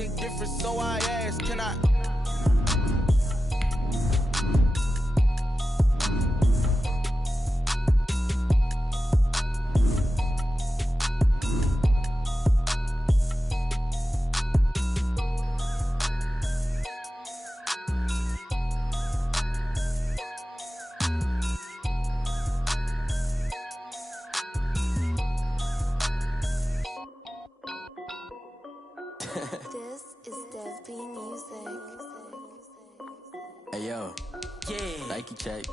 something different, so I asked, can I? This is Dev B Music. Hey yo, yeah, Nike check.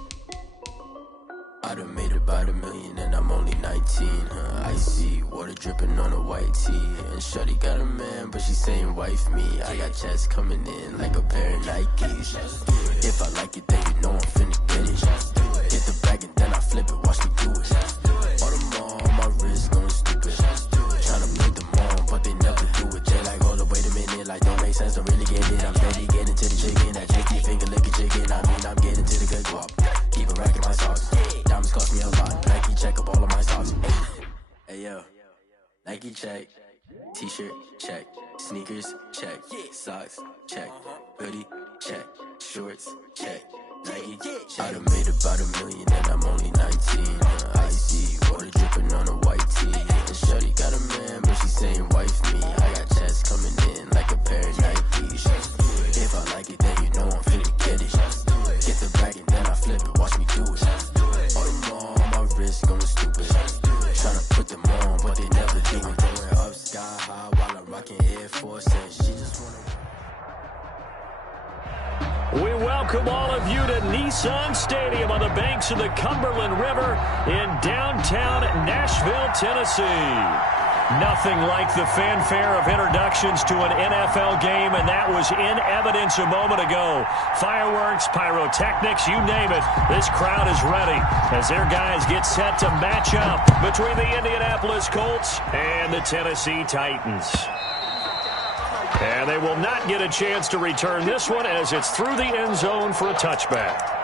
I done made about $1 million and I'm only 19. Icy water dripping on a white tee. And shorty got a man, but she saying wife me. I got checks coming in like a pair of Nikes. If I like it, then you know I'm finna get it. Hit the bag and then I flip it, watch me do it. Audemars on my wrist, going stupid. Tryna put them on, but they never do it. They like, hold up, wait a minute, like don't make sense, don't really get it. I'm steady getting to the chicken, that chicky finger licking chicken. I mean, I'm getting to the good guap. Keep a rack in my socks. Diamonds cost me a lot. Nike check up all of my socks. Hey yo, Nike check. T-shirt check. Sneakers check. Socks check. Hoodie check. Shorts check. Nike I done made about $1 million and I'm only 19. Icy water dripping on a white tee. And shorty got a man, but she saying wife me. I got checks coming in like a pair of Nikes. If I like it, then you know I'm finna get it. Get the bag and then I flip it, watch me do it. Audemars on my wrist, going stupid. Tryna put them on, but they never do it. Going up sky high while I'm rocking Air Force, and she just wanna. We welcome all of you to Nissan Stadium on the banks of the Cumberland River in downtown Nashville, Tennessee. Nothing like the fanfare of introductions to an NFL game, and that was in evidence a moment ago. Fireworks, pyrotechnics, you name it. This crowd is ready as their guys get set to match up between the Indianapolis Colts and the Tennessee Titans. And they will not get a chance to return this one as it's through the end zone for a touchback.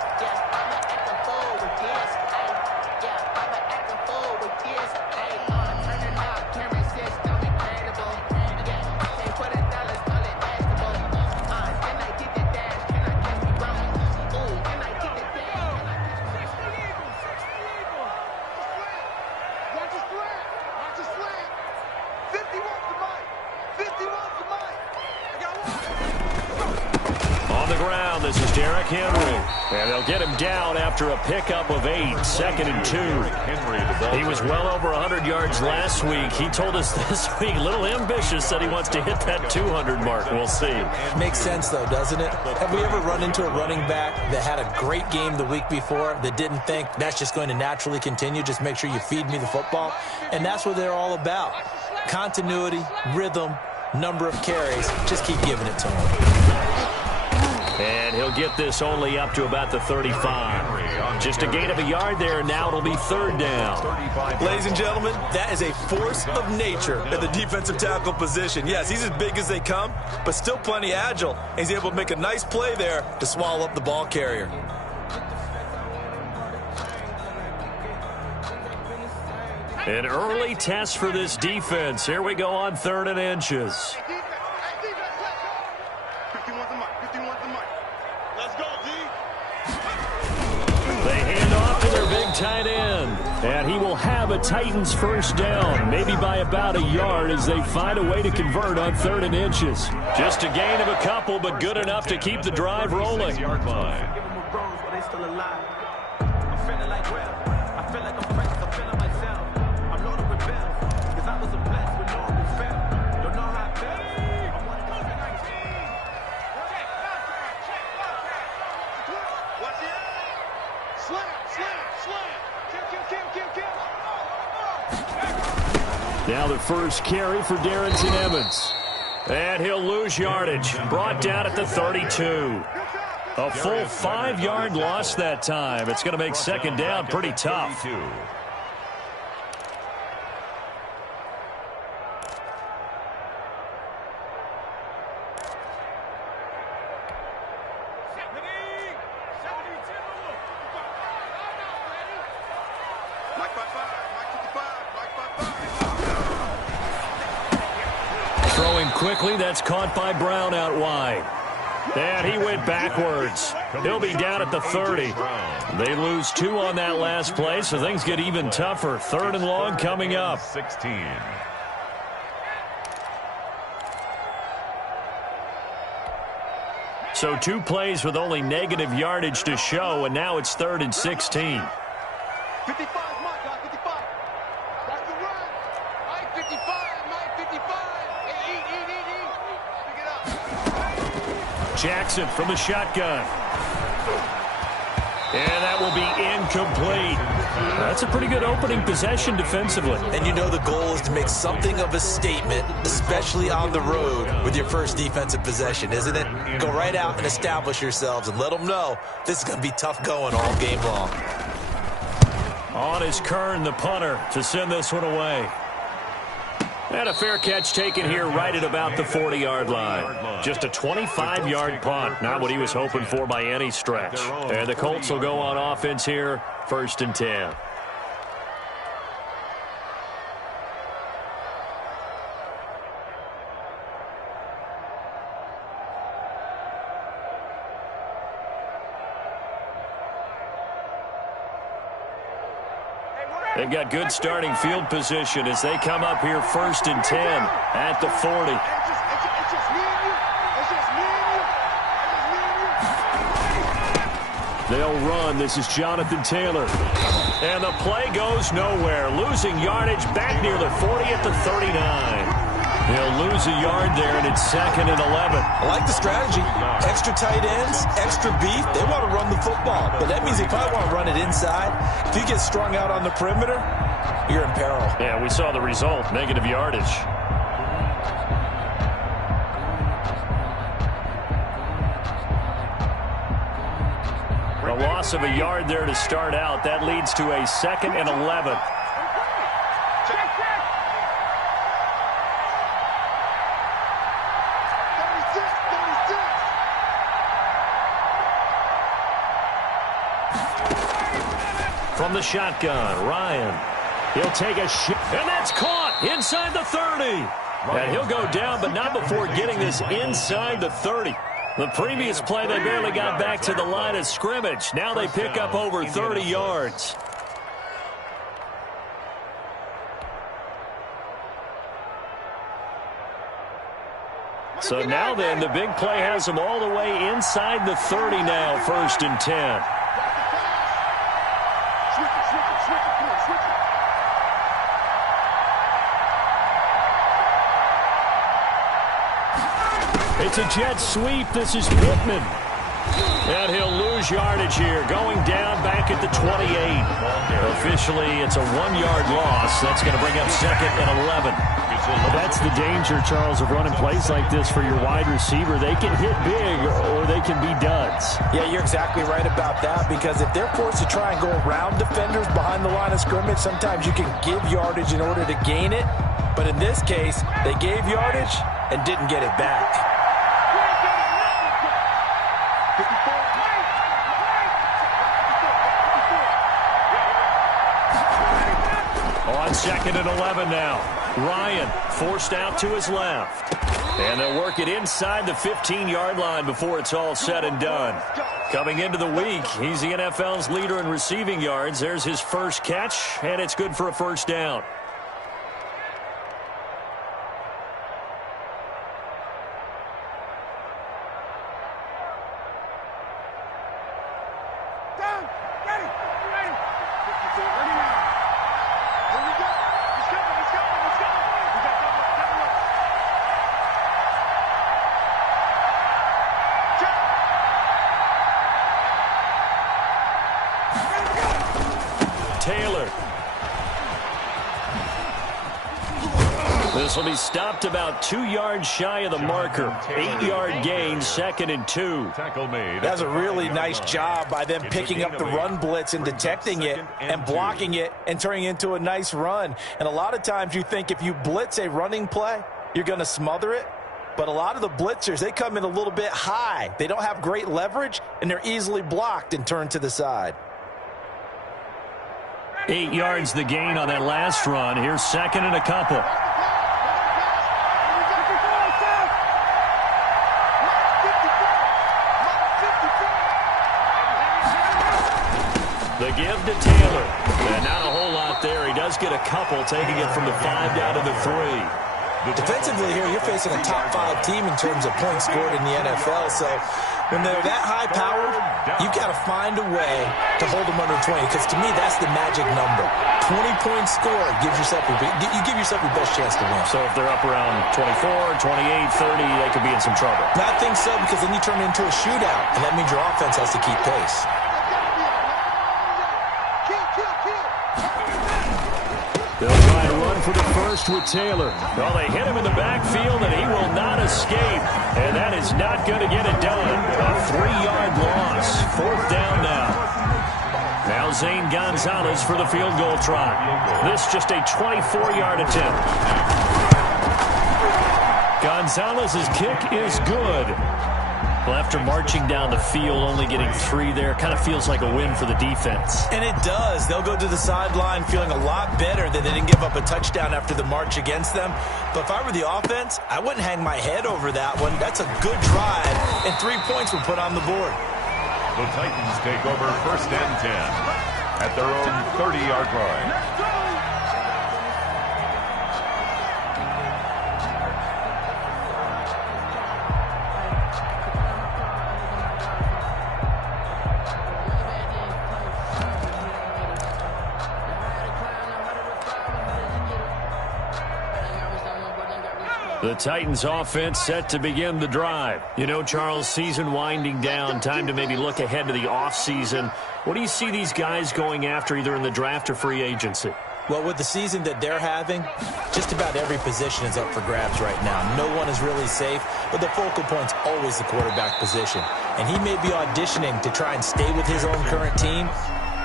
And they'll get him down after a pickup of 8, 2nd and 2. He was well over 100 yards last week. He told us this week, a little ambitious, said he wants to hit that 200 mark. We'll see. Makes sense, though, doesn't it? Have we ever run into a running back that had a great game the week before that didn't think that's just going to naturally continue? Just make sure you feed me the football. And that's what they're all about. Continuity, rhythm, number of carries. Just keep giving it to him. And he'll get this only up to about the 35. Just a gain of a yard there. Now it'll be 3rd down. Ladies and gentlemen, that is a force of nature at the defensive tackle position. Yes, he's as big as they come, but still plenty agile. He's able to make a nice play there to swallow up the ball carrier. An early test for this defense. Here we go on 3rd and inches. Tight end, and he will have a Titans first down, maybe by about a yard as they find a way to convert on 3rd and inches. Just a gain of a couple, but good enough to keep the drive rolling. Now the first carry for Darrington Evans. And he'll lose yardage. Brought down at the 32. A full 5-yard loss that time. It's going to make 2nd down pretty tough. quickly. That's caught by Brown out wide. And he went backwards. He'll be down at the 30. They lose 2 on that last play, so things get even tougher. 3rd and long coming up. 16. So 2 plays with only negative yardage to show, and now it's 3rd and 16. 55, Mike, 55. That's the run. Mike, 55, Mike, 55. Hey, eat. Pick it up. Jackson from the shotgun. And that will be incomplete. That's a pretty good opening possession defensively. And you know the goal is to make something of a statement, especially on the road with your first defensive possession, isn't it? Go right out and establish yourselves and let them know this is going to be tough going all game long. On is Kern, the punter, to send this one away. And a fair catch taken here right at about the 40-yard line. Just a 25-yard punt, not what he was hoping for by any stretch. And the Colts will go on offense here, 1st and 10. They've got good starting field position as they come up here 1st and 10 at the 40. They'll run. This is Jonathan Taylor. And the play goes nowhere. Losing yardage back near the 40 at the 39. They'll lose a yard there, and it's 2nd and 11. I like the strategy. Extra tight ends, extra beef. They want to run the football, but that means they probably want to run it inside. If you get strung out on the perimeter, you're in peril. Yeah, we saw the result, negative yardage. A loss of a yard there to start out. That leads to a 2nd and 11. From the shotgun, Ryan. He'll take a shot, and that's caught inside the 30. And he'll go down, but not before getting this inside the 30. The previous play, they barely got back to the line of scrimmage. Now they pick up over 30 yards. So now then, the big play has them all the way inside the 30 now, 1st and 10. It's a jet sweep. This is Pittman. And he'll lose yardage here. Going down back at the 28. Officially, it's a 1-yard loss. That's going to bring up 2nd and 11. Well, that's the danger, Charles, of running plays like this for your wide receiver. They can hit big or they can be duds. Yeah, you're exactly right about that, because if they're forced to try and go around defenders behind the line of scrimmage, sometimes you can give yardage in order to gain it. But in this case, they gave yardage and didn't get it back. On 2nd and 11 now. Ryan forced out to his left. And they'll work it inside the 15-yard line before it's all said and done. Coming into the week, he's the NFL's leader in receiving yards. There's his first catch, and it's good for a 1st down. Taylor. This will be stopped about 2 yards shy of the marker. 8-yard gain, 2nd and 2. That's a really nice job by them picking up the run blitz and detecting it and blocking it and turning it into a nice run. And a lot of times you think if you blitz a running play, you're going to smother it. But a lot of the blitzers, they come in a little bit high. They don't have great leverage, and they're easily blocked and turned to the side. 8 yards the gain on that last run. Here's 2nd and a couple. The give to Taylor. And not a whole lot there. He does get a couple, taking it from the 5 down to the 3. Defensively here, you're facing a top-5 team in terms of points scored in the NFL. So when they're that high-powered, you've got to find a way to hold them under 20. Because to me, that's the magic number. 20 points scored gives yourself you give yourself your best chance to win. So if they're up around 24, 28, 30, they could be in some trouble. I think so, because then you turn it into a shootout, and that means your offense has to keep pace. They'll try to run for the first with Taylor. Well, they hit him in the backfield, and he will not escape. And that is not going to get it done. A 3-yard loss. 4th down now. Now Zane Gonzalez for the field goal try. This just a 24-yard attempt. Gonzalez's kick is good. Well, after marching down the field, only getting 3 there, kind of feels like a win for the defense. And it does. They'll go to the sideline feeling a lot better that they didn't give up a touchdown after the march against them. But if I were the offense, I wouldn't hang my head over that one. That's a good drive, and 3 points were put on the board. The Titans take over 1st and 10 at their own 30-yard line. The Titans offense set to begin the drive. You know, Charles, season winding down, time to maybe look ahead to the offseason. What do you see these guys going after either in the draft or free agency? Well, with the season that they're having, just about every position is up for grabs right now. No one is really safe, but the focal point's always the quarterback position. And he may be auditioning to try and stay with his own current team.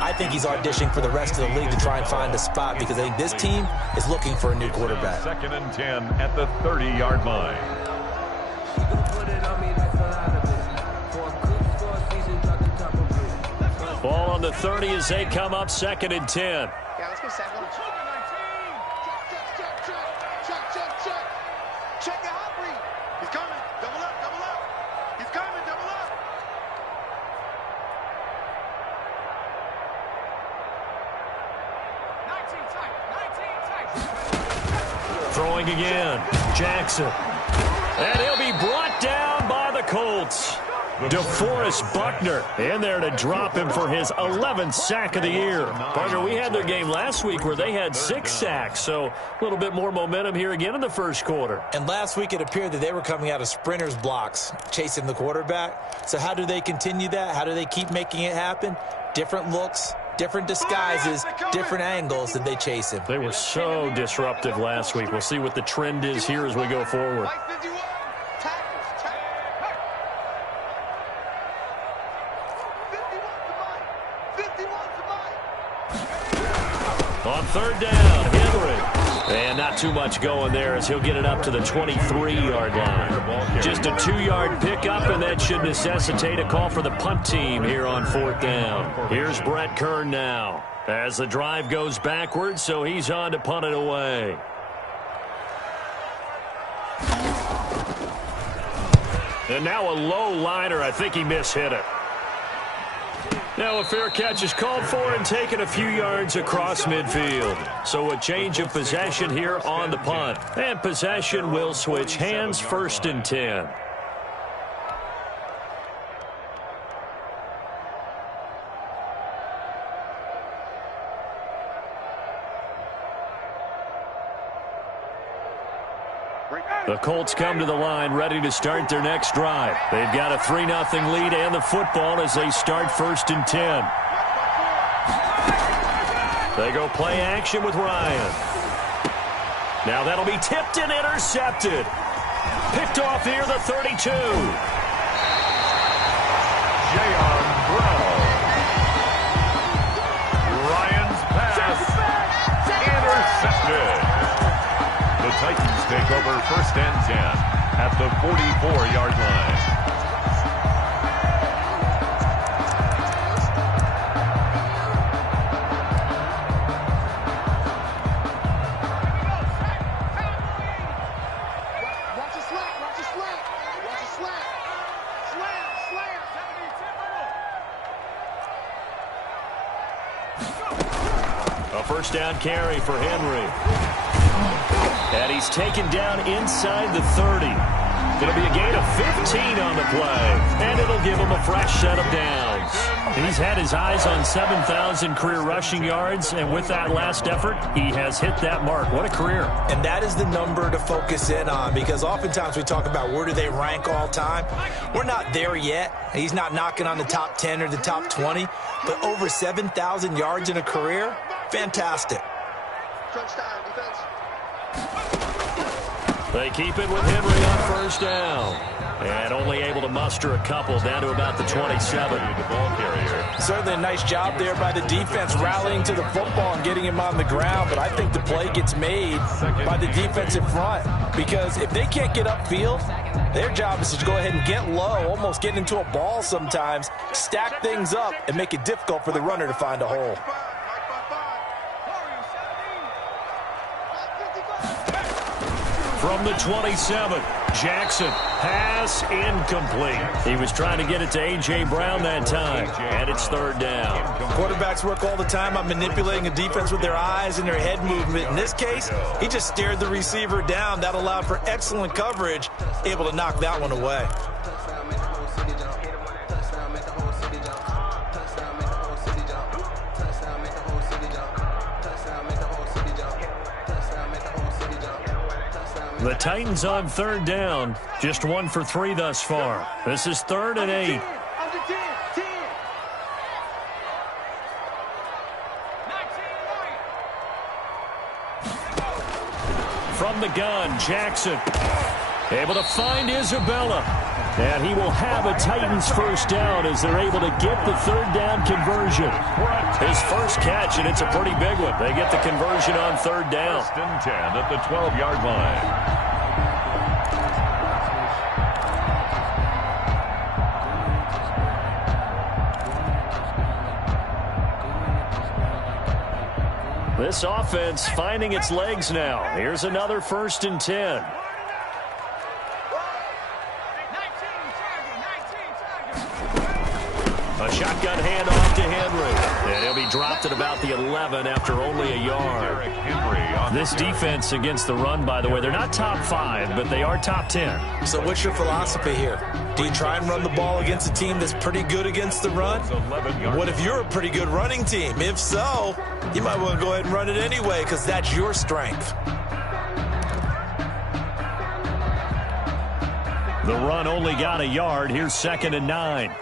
I think he's auditioning for the rest of the league to try and find a spot because I think this team is looking for a new quarterback. 2nd and 10 at the 30-yard line. Ball on the 30 as they come up 2nd and 10. Yeah, let's go 7. Check the hot read. He's coming. Double up, double up. He's coming, double up. Throwing again. Jackson. And he'll be brought down by the Colts. DeForest Buckner in there to drop him for his 11th sack of the year. Partner, we had their game last week where they had 6 sacks, so a little bit more momentum here again in the first quarter. And last week it appeared that they were coming out of sprinters blocks, chasing the quarterback. So how do they continue that? How do they keep making it happen? Different looks, different disguises, different angles that they chase him. They were so disruptive last week. We'll see what the trend is here as we go forward. On 3rd down, Henry. And not too much going there as he'll get it up to the 23-yard line. Just a 2-yard pickup, and that should necessitate a call for the punt team here on 4th down. Here's Brett Kern now as the drive goes backwards, so he's on to punt it away. And now a low liner. I think he mishit it. Now a fair catch is called for and taken a few yards across midfield. So a change of possession here on the punt. And possession will switch hands, 1st and 10. The Colts come to the line ready to start their next drive. They've got a 3-0 lead and the football as they start 1st and 10. They go play action with Ryan. Now that'll be tipped and intercepted. Picked off near the 32. Jayon Brown. Ryan's pass intercepted. The Titans take over 1st and 10 at the 44-yard line. Watch a slant, watch a slant. Watch a slant. Slam, slam. first down carry for Henry. And he's taken down inside the 30. It'll be a gain of 15 on the play, and it'll give him a fresh set of downs. He's had his eyes on 7,000 career rushing yards, and with that last effort, he has hit that mark. What a career. And that is the number to focus in on, because oftentimes we talk about where do they rank all time. We're not there yet. He's not knocking on the top 10 or the top 20, but over 7,000 yards in a career, fantastic. They keep it with Henry on first down. And only able to muster a couple down to about the 27. Certainly a nice job there by the defense rallying to the football and getting him on the ground. But I think the play gets made by the defensive front, because if they can't get upfield, their job is to go ahead and get low, almost get into a ball sometimes, stack things up, and make it difficult for the runner to find a hole. From the 27, Jackson, pass incomplete. He was trying to get it to A.J. Brown that time, and it's third down. Quarterbacks work all the time on manipulating a defense with their eyes and their head movement. In this case, he just stared the receiver down. That allowed for excellent coverage, able to knock that one away. The Titans on third down, just 1 for 3 thus far. This is 3rd and 8. From the gun, Jackson able to find Isabella. And he will have a Titans first down as they're able to get the third down conversion. His first catch, and it's a pretty big one. They get the conversion on third down. 1st and 10 at the 12-yard line. This offense finding its legs now. Here's another 1st and 10. A shotgun handoff to Henry. And he'll be dropped at about the 11 after only a yard. This defense against the run, by the way, they're not top 5, but they are top 10. So what's your philosophy here? Do you try and run the ball against a team that's pretty good against the run? What if you're a pretty good running team? If so, you might want to go ahead and run it anyway, because that's your strength. The run only got a yard. Here's 2nd and 9.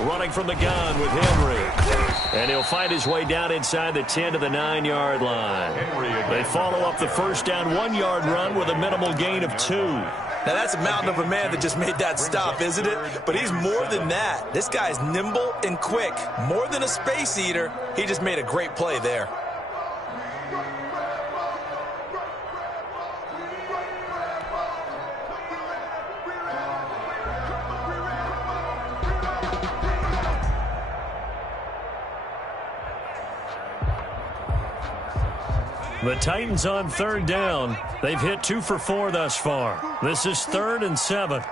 Running from the gun with Henry. And he'll find his way down inside the 10 to the 9-yard line. They follow up the first down 1-yard run with a minimal gain of 2. Now, that's a mountain of a man that just made that stop, isn't it? But he's more than that. This guy's nimble and quick. More than a space eater, he just made a great play there. The Titans on third down. They've hit 2 for 4 thus far. This is 3rd and 7.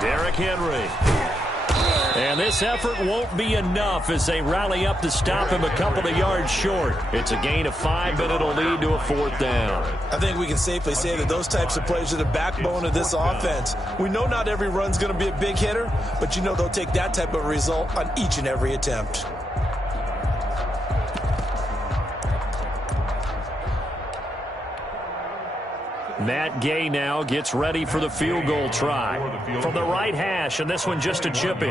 Derrick Henry. And this effort won't be enough as they rally up to stop him a couple of yards short. It's a gain of 5, but it'll lead to a 4th down. I think we can safely say that those types of plays are the backbone of this offense. We know not every run's going to be a big hitter, but you know they'll take that type of result on each and every attempt. Matt Gay now gets ready for the field goal try. From the right hash, and this one just a chippy.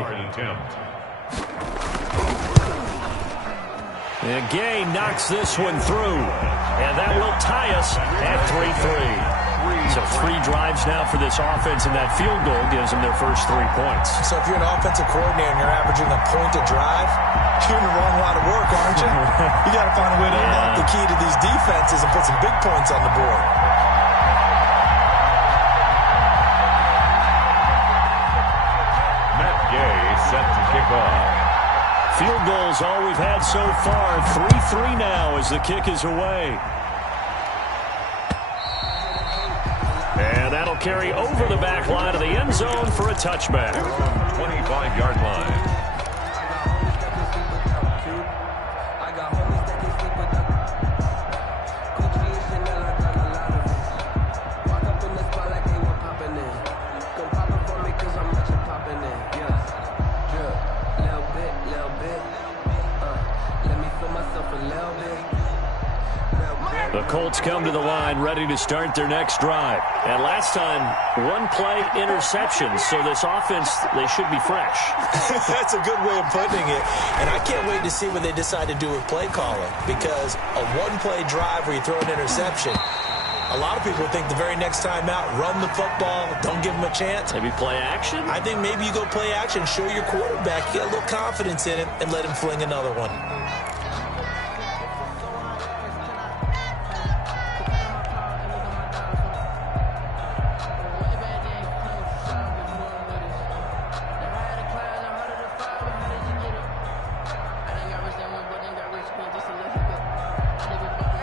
And Gay knocks this one through. And that will tie us at 3-3. So 3 drives now for this offense, and that field goal gives them their first 3 points. So if you're an offensive coordinator and you're averaging a point a drive, you're in the wrong line of work, aren't you? You got to find a way to unlock the key to these defenses and put some big points on the board. Set to kick off. Field goals all we've had so far. 3-3 now as the kick is away. And that'll They'll carry over the back line of the end zone for a touchback. 25-yard line. The Colts come to the line ready to start their next drive. And last time, one play interception, so this offense, they should be fresh. That's a good way of putting it. And I can't wait to see what they decide to do with play calling, because a one-play drive where you throw an interception, a lot of people think the very next time out, run the football, don't give them a chance. Maybe play action? I think maybe you go play action, show your quarterback, get a little confidence in him, and let him fling another one.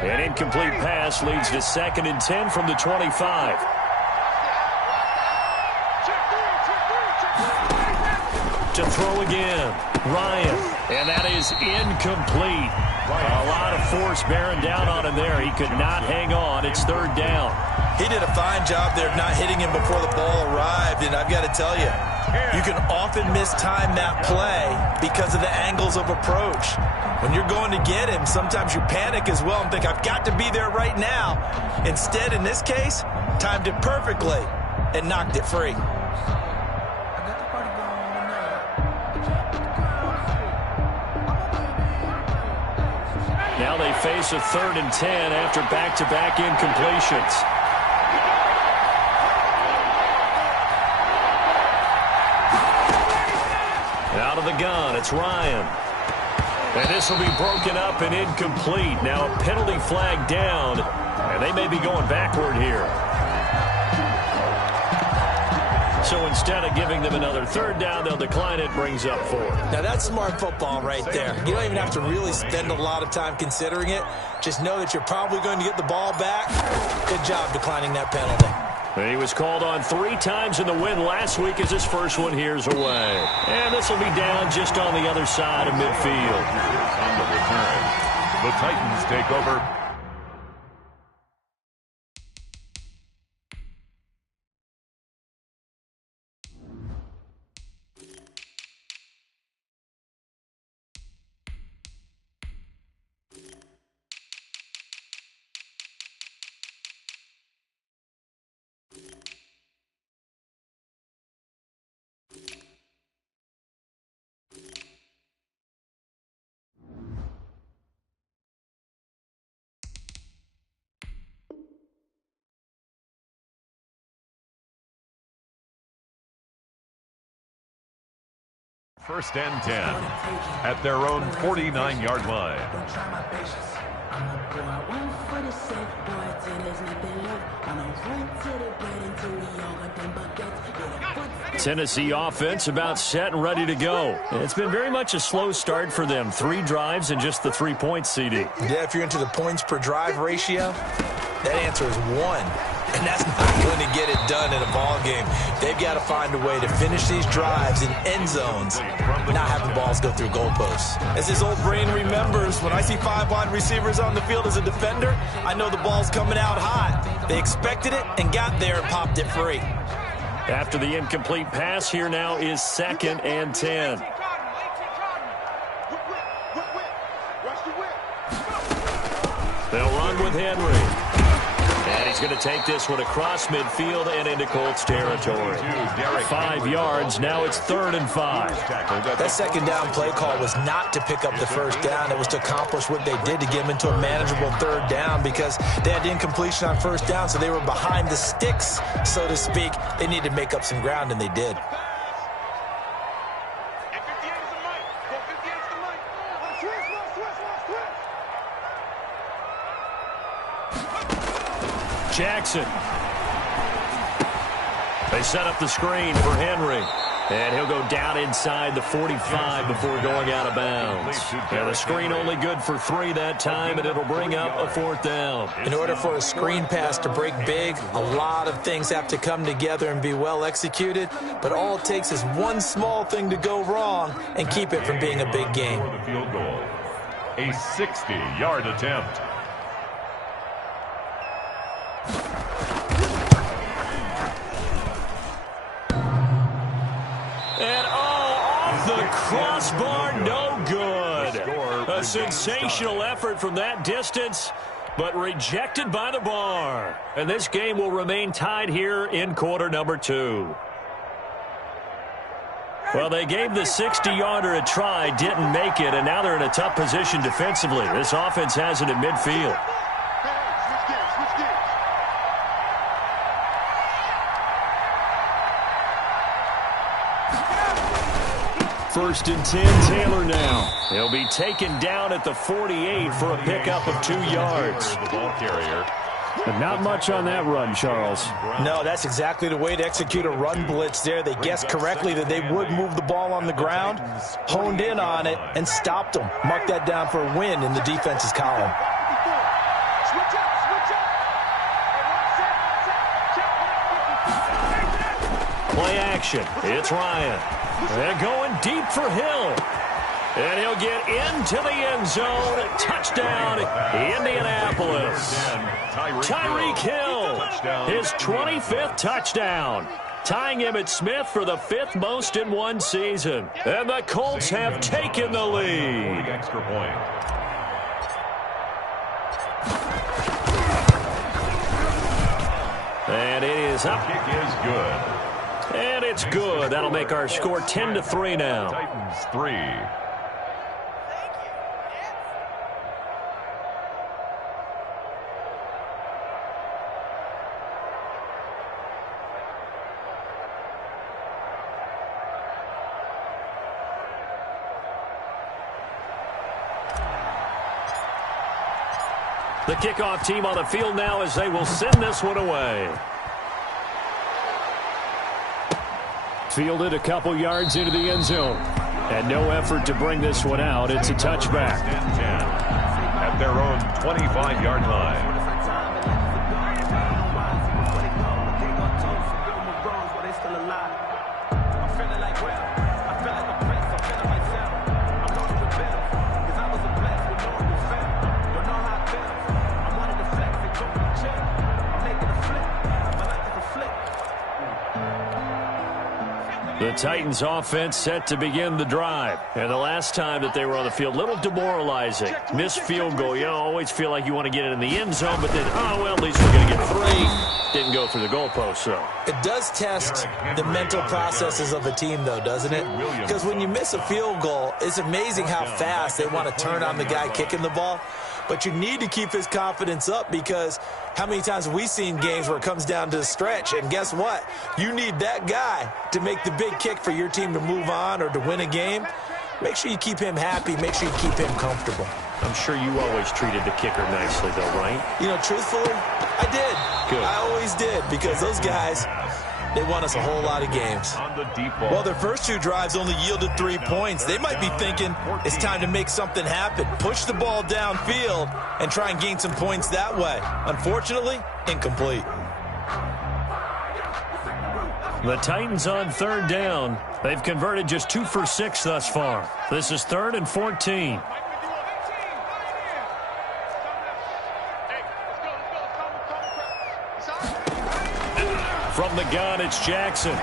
An incomplete pass leads to 2nd and 10 from the 25. To throw again, Ryan. And that is incomplete. A lot of force bearing down on him there. He could not hang on. It's 3rd down. He did a fine job there of not hitting him before the ball arrived, and I've got to tell you, you can often mistime that play because of the angles of approach. When you're going to get him, sometimes you panic as well and think, I've got to be there right now. Instead, in this case, timed it perfectly and knocked it free. Now they face a 3rd and 10 after back-to-back incompletions. Out of the gun, it's Ryan. And this will be broken up and incomplete. Now a penalty flag down, and they may be going backward here. So instead of giving them another 3rd down, they'll decline it, brings up 4. Now that's smart football right there. You don't even have to really spend a lot of time considering it. Just know that you're probably going to get the ball back. Good job declining that penalty. He was called on 3 times in the win last week as his first one here's away. And this will be down just on the other side of midfield. On the return, the Titans take over. First and 10 at their own 49-yard line. Tennessee offense about set and ready to go. It's been very much a slow start for them. 3 drives and just the 3 points, CD. Yeah, if you're into the points per drive ratio, that answer is 1. And that's not going to get it done in a ball game. They've got to find a way to finish these drives in end zones, not having balls go through goalposts. As his old brain remembers, when I see 5 wide receivers on the field as a defender, I know the ball's coming out hot. They expected it and got there and popped it free. After the incomplete pass, here now is 2nd and 10. They'll run with Henry. And he's going to take this one across midfield and into Colts territory. 5 yards. Now it's 3rd and 5. That 2nd down play call was not to pick up the 1st down. It was to accomplish what they did to get them into a manageable 3rd down because they had incompletion on 1st down, so they were behind the sticks, so to speak. They needed to make up some ground, and they did. Jackson. They set up the screen for Henry. And he'll go down inside the 45 before going out of bounds. And the screen only good for 3 that time, and it'll bring up a 4th down. In order for a screen pass to break big, a lot of things have to come together and be well executed. But all it takes is one small thing to go wrong and keep it from being a big game. For the field goal, a 60-yard attempt. And off the crossbar, no good. A sensational effort from that distance, but rejected by the bar. And this game will remain tied here in quarter number 2. Well, they gave the 60-yarder a try, didn't make it, and now they're in a tough position defensively. This offense has it at midfield. First and 10, Taylor now. He'll be taken down at the 48 for a pickup of 2 yards. The ball carrier. But not much on that run, Charles. No, that's exactly the way to execute a run blitz there. They guessed correctly that they would move the ball on the ground, honed in on it, and stopped them. Mark that down for a win in the defense's column. Play action. It's Ryan. And going deep for Hill. And he'll get into the end zone. Touchdown, Indianapolis. Tyreek Hill, his 25th touchdown, tying him at Smith for the 5th most in one season. And the Colts have taken the lead. Extra point. And it is up. Kick is good. And it's good. That'll make our score 10-3 now. Titans 3. The kickoff team on the field now as they will send this one away. Fielded a couple yards into the end zone. And no effort to bring this one out. It's a touchback. 10 at their own 25-yard line. The Titans offense set to begin the drive. And the last time that they were on the field, a little demoralizing. Missed field goal. You always feel like you want to get it in the end zone, but then, oh, well, at least we're going to get 3. Didn't go through the goalpost, so. It does test the mental processes of a team, though, doesn't it? Because when you miss a field goal, it's amazing how fast they want to turn on the guy kicking the ball. But you need to keep his confidence up, because how many times have we seen games where it comes down to the stretch? And guess what? You need that guy to make the big kick for your team to move on or to win a game. Make sure you keep him happy. Make sure you keep him comfortable. I'm sure you always treated the kicker nicely, though, right? You know, truthfully, I did. Good. I always did, because those guys, they won us a whole lot of games. On the deep ball. Well, their first 2 drives only yielded 3 points. They might be thinking it's time to make something happen. Push the ball downfield and try and gain some points that way. Unfortunately, incomplete. The Titans on 3rd down. They've converted just 2 for 6 thus far. This is 3rd and 14. From the gun, it's Jackson.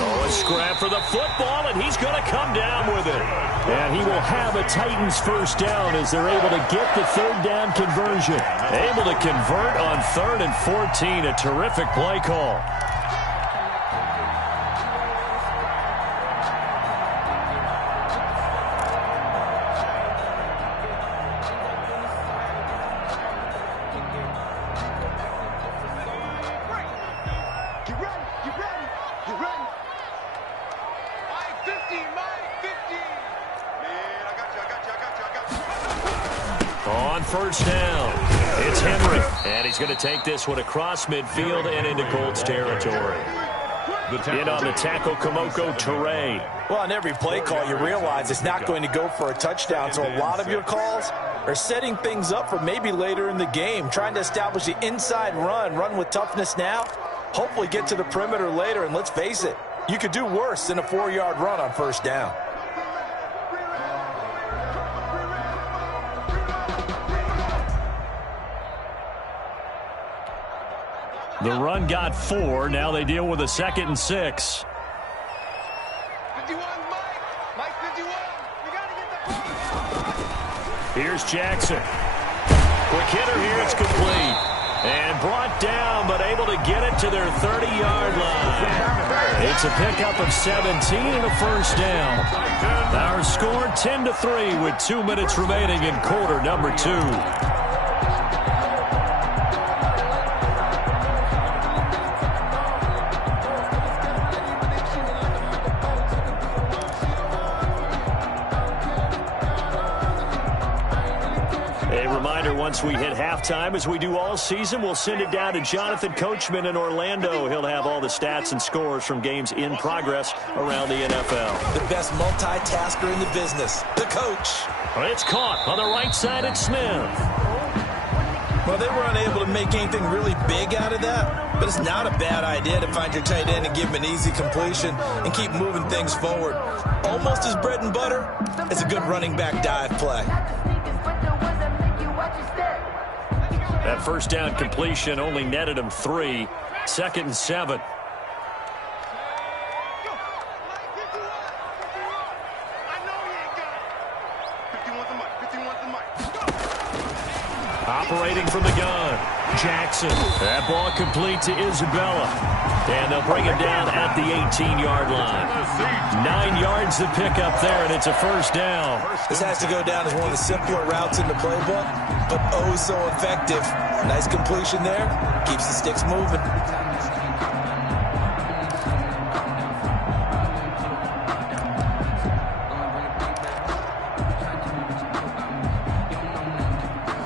Oh, a scrap for the football, and he's going to come down with it. And he will have a Titans first down as they're able to get the 3rd down conversion. Able to convert on 3rd and 14. A terrific play call. On first down, it's Henry. And he's going to take this one across midfield and into Colts territory. In on the tackle, Kamoko Toure. Well, on every play call, you realize it's not going to go for a touchdown, so a lot of your calls are setting things up for maybe later in the game, trying to establish the inside run with toughness now, hopefully get to the perimeter later, and let's face it, you could do worse than a 4-yard run on first down. The run got 4. Now they deal with a 2nd and 6. 51, Mike 51. You got to get the ball. Here's Jackson. Quick hitter here. It's complete. And brought down, but able to get it to their 30-yard line. It's a pickup of 17 and a first down. Our score 10-3 with 2 minutes remaining in quarter number 2. Once we hit halftime, as we do all season, we'll send it down to Jonathan Coachman in Orlando. He'll have all the stats and scores from games in progress around the NFL. The best multitasker in the business, the coach. It's caught on the right side at Smith. Well, they were unable to make anything really big out of that, but it's not a bad idea to find your tight end and give him an easy completion and keep moving things forward. Almost as bread and butter as a good running back dive play. That first down completion only netted him 3. 2nd and 7. Operating from the gun, Jackson. That ball complete to Isabella. And they'll bring him down at the 18-yard line. 9 yards to pick up there, and it's a first down. This has to go down as one of the simpler routes in the playbook, but oh so effective. Nice completion there. Keeps the sticks moving.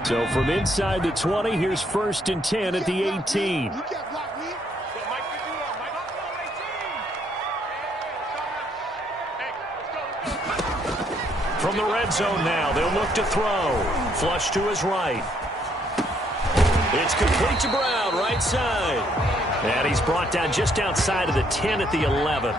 So from inside the 20, here's 1st and 10 at the 18. From the red zone now, they'll look to throw. Flush to his right. It's complete to Brown, right side. And he's brought down just outside of the 10 at the 11.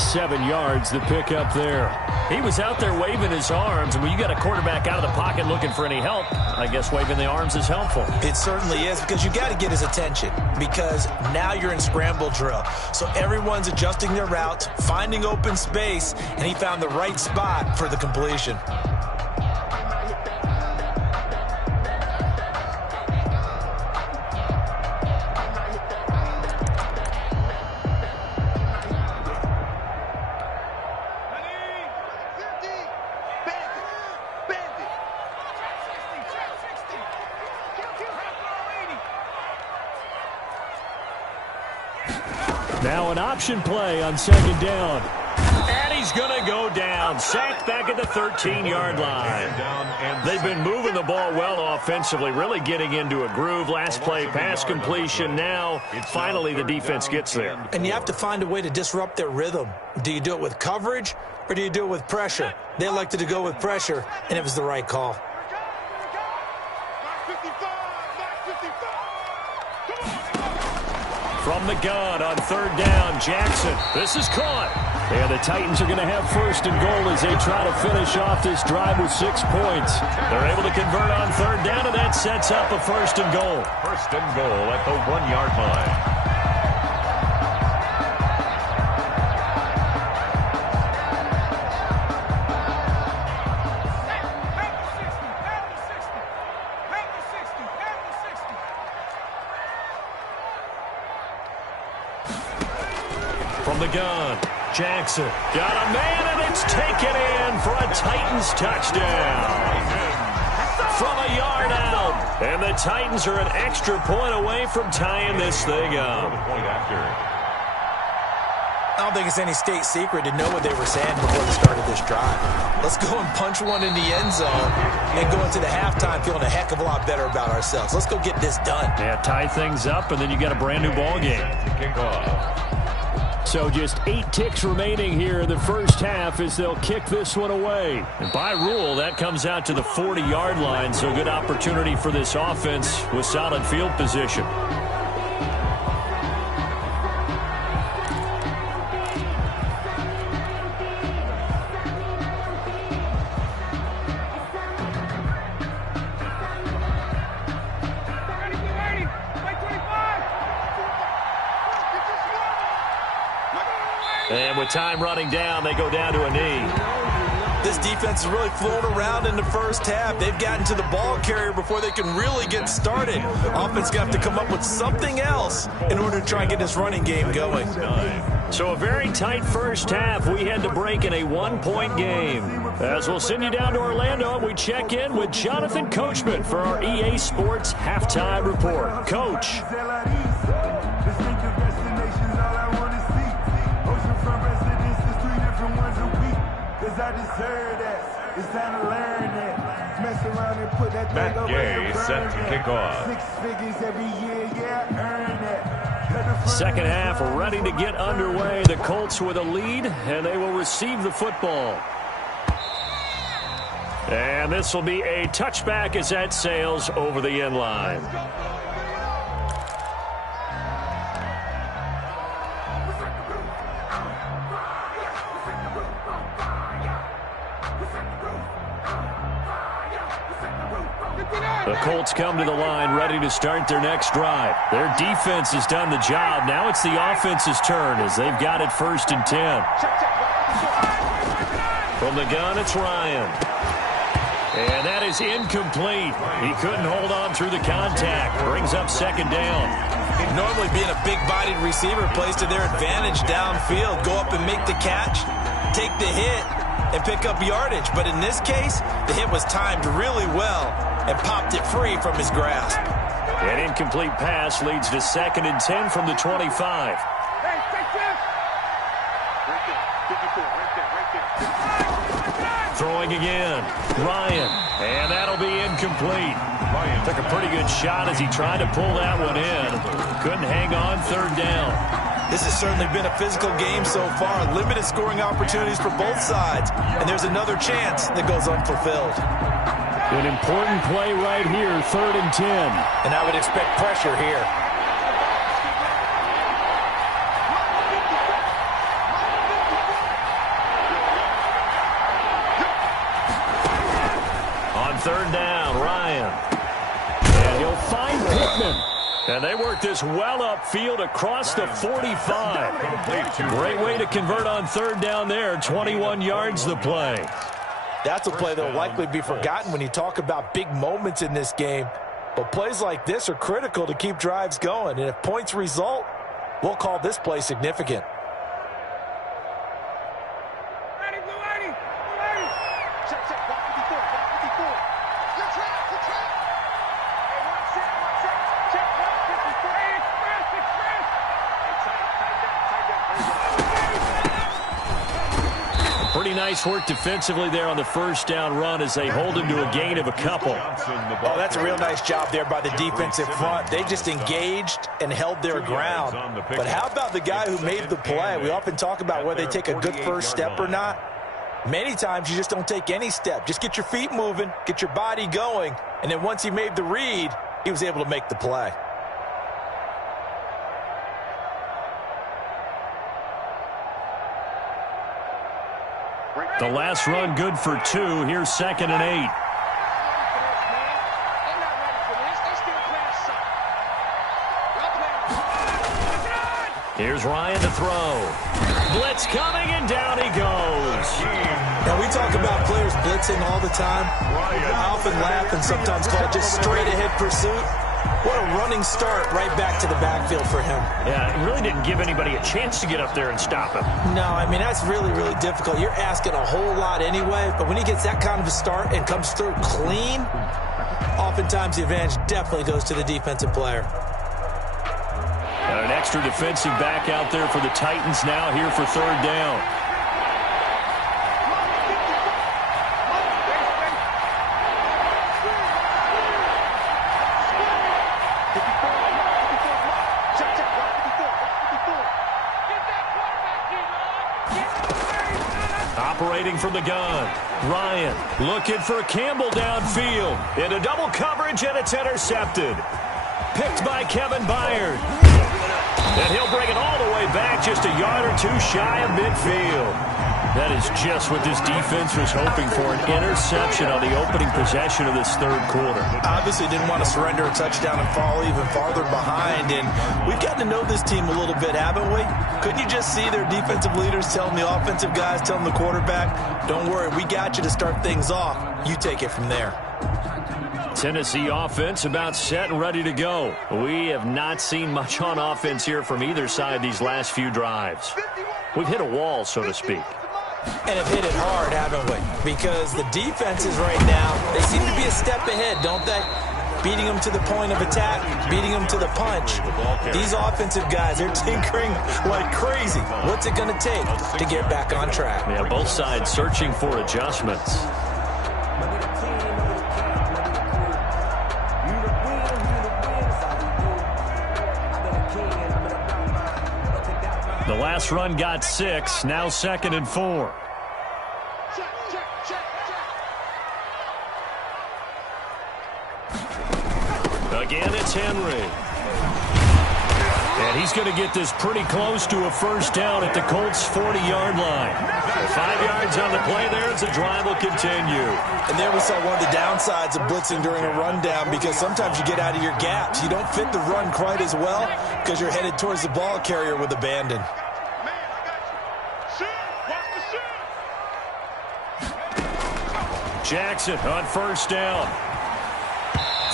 7 yards to pick up there. He was out there waving his arms, and when you got a quarterback out of the pocket looking for any help, I guess waving the arms is helpful. It certainly is, because you got to get his attention, because now you're in scramble drill. So everyone's adjusting their routes, finding open space, and he found the right spot for the completion. Now an option play on 2nd down. And he's going to go down. Sacked back at the 13-yard line. They've been moving the ball well offensively, really getting into a groove. Last play, pass completion. Now, finally, the defense gets there. And you have to find a way to disrupt their rhythm. Do you do it with coverage, or do you do it with pressure? They elected to go with pressure, and it was the right call. From the gun on 3rd down, Jackson. This is caught. And the Titans are going to have 1st and goal as they try to finish off this drive with 6 points. They're able to convert on 3rd down, and that sets up a 1st and goal. 1st and goal at the 1-yard line. From the gun, Jackson got a man, and it's taken in for a Titans touchdown. From a yard out, and the Titans are an extra point away from tying this thing up. I don't think it's any state secret to know what they were saying before they started this drive. Let's go and punch one in the end zone and go into the halftime feeling a heck of a lot better about ourselves. Let's go get this done. Yeah, tie things up, and then you got a brand new ball game. Kickoff. So just 8 ticks remaining here in the first half as they'll kick this one away. And by rule, that comes out to the 40-yard line, so good opportunity for this offense with solid field position. And with time running down, they go down to a knee. This defense is really flown around in the first half. They've gotten to the ball carrier before they can really get started. Offense going to have to come up with something else in order to try and get this running game going. So a very tight first half. We had to break in a 1-point game. As we'll send you down to Orlando, we check in with Jonathan Coachman for our EA Sports Halftime Report. Coach. Matt Gay set to kick off. Second half ready to get underway. The Colts with a lead, and they will receive the football. And this will be a touchback as that sails over the end line. The Colts come to the line ready to start their next drive. Their defense has done the job. Now it's the offense's turn as they've got it 1st and 10. From the gun, it's Ryan. And that is incomplete. He couldn't hold on through the contact. Brings up 2nd down. Normally being a big-bodied receiver plays to their advantage downfield. Go up and make the catch, take the hit, and pick up yardage. But in this case, the hit was timed really well and popped it free from his grasp. An incomplete pass leads to 2nd and 10 from the 25. Throwing again. Ryan. And that'll be incomplete. Took a pretty good shot as he tried to pull that one in. Couldn't hang on 3rd down. This has certainly been a physical game so far. Limited scoring opportunities for both sides. And there's another chance that goes unfulfilled. An important play right here, 3rd and 10. And I would expect pressure here. On 3rd down, Ryan. And he'll find Pittman. And they work this well upfield across the 45. Great way to convert on 3rd down there. 21 yards the play. That's a play that will likely be forgotten when you talk about big moments in this game. But plays like this are critical to keep drives going. And if points result, we'll call this play significant. Pretty nice work defensively there on the 1st down run as they hold him to a gain of a couple. Oh, that's a real nice job there by the defensive front. They just engaged and held their ground. But how about the guy who made the play? We often talk about whether they take a good first step or not. Many times you just don't take any step. Just get your feet moving, get your body going, and then once he made the read, he was able to make the play. The last run good for 2. Here's 2nd and 8. Here's Ryan to throw. Blitz coming, and down he goes. Now, we talk about players blitzing all the time. I often laugh and sometimes call it just straight-ahead pursuit. What a running start right back to the backfield for him. Yeah, it really didn't give anybody a chance to get up there and stop him. No, I mean, that's really, really difficult. You're asking a whole lot anyway, but when he gets that kind of a start and comes through clean, oftentimes the advantage definitely goes to the defensive player. And an extra defensive back out there for the Titans now here for 3rd down. waiting from the gun. Ryan looking for Campbell downfield. Into double coverage, and it's intercepted. Picked by Kevin Byard. And he'll bring it all the way back just a yard or two shy of midfield. That is just what this defense was hoping for, an interception on the opening possession of this third quarter. Obviously didn't want to surrender a touchdown and fall even farther behind, and we've gotten to know this team a little bit, haven't we? Couldn't you just see their defensive leaders telling the offensive guys, telling the quarterback, don't worry, we got you to start things off. You take it from there. Tennessee offense about set and ready to go. We have not seen much on offense here from either side these last few drives. We've hit a wall, so to speak. And have hit it hard, haven't we? Because the defenses right now, they seem to be a step ahead, don't they? Beating them to the point of attack, beating them to the punch. These offensive guys, they're tinkering like crazy. What's it going to take to get back on track? Yeah, both sides searching for adjustments. The last run got 6, now 2nd and 4. Again, it's Henry. And he's going to get this pretty close to a first down at the Colts' 40-yard line. 5 yards on the play there as the drive will continue. And there we saw one of the downsides of blitzing during a rundown, because sometimes you get out of your gaps. You don't fit the run quite as well because you're headed towards the ball carrier with abandon. Jackson on first down.